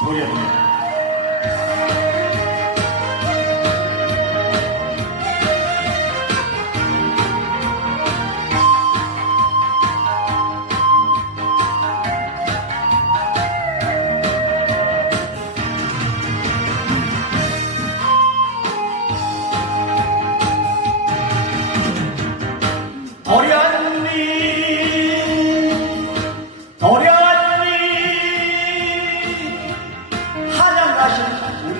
도련님. 가신 우리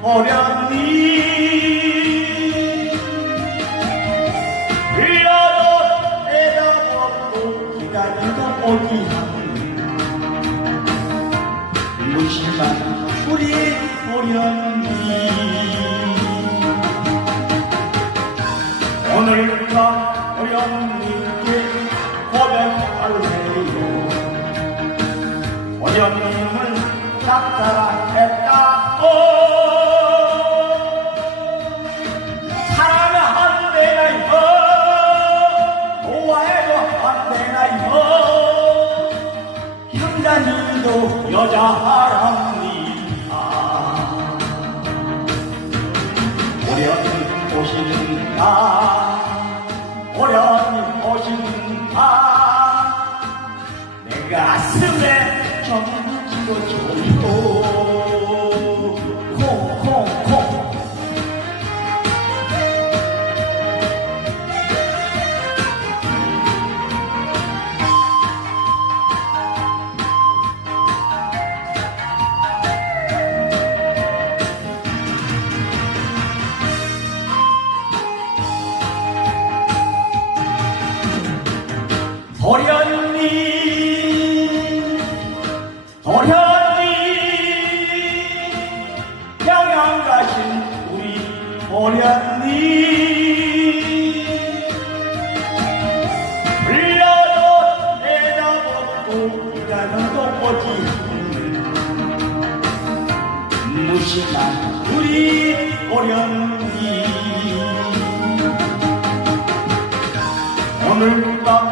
도련님, 불러도 대답없고 기다리도 오지 않는 무심한 우리 도련님. 오늘부터 어령님께 고백할래요. 어령님을 짝사랑 여자랍니다. 날 오련님 오시는 날내 가슴에 전부 찍어줘 도련님 도련님 평양 가신 우리 도련님 불러도 내다보고 오지 않는 무심한 우리 도련님 오늘 밤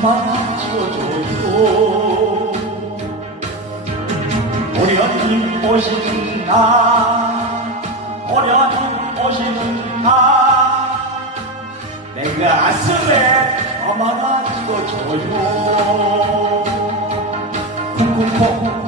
지워줘요 오련님 오시는 날 오련님 오시는 날내 가슴에 저만 지워줘요. 쿵쿵쿵